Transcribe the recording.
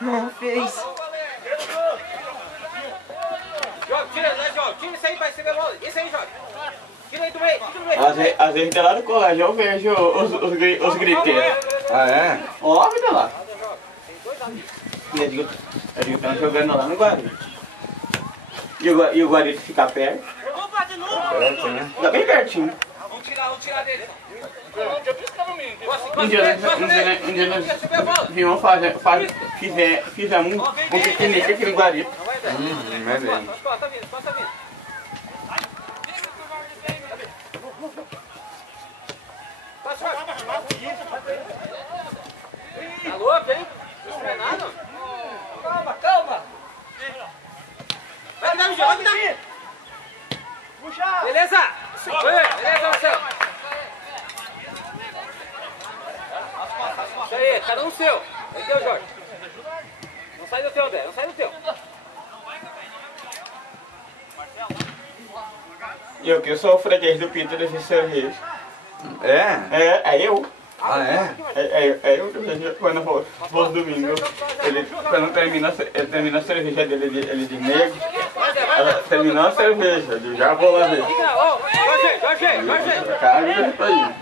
Não fez. Joga, tira, né, Joga? Tira isso aí pra receber a bola. Isso aí, Joga. Tira aí do meio, tira do meio. Às vezes de lá do colégio eu vejo os griteiros. Ah, é? Óbvio, de lá. Eu digo, estão jogando lá no Guarita. E o Guarita fica perto. Perto, né? Fica bem pertinho. Vamos tirar dele. Um dia nós vimos fizemos um piquenique aqui no Guarita. É bem. Tá vindo, tá vindo. Tá louco, hein? Não é nada? Calma, calma. Vai me dar, vai me dar. Puxa. Beleza. Beleza, Marcelo. Isso aí, cada um seu. Aí teu, Jorge. Não sai do teu, André. Não sai do teu. E eu que sou o freguês do Peter desse cerveja. É? É eu. Ah, é? É eu que quando for domingo, quando termina a cerveja dele, ele de negro, ela terminou a cerveja, eu já vou lá ver. Jorge. Cara, tá aí.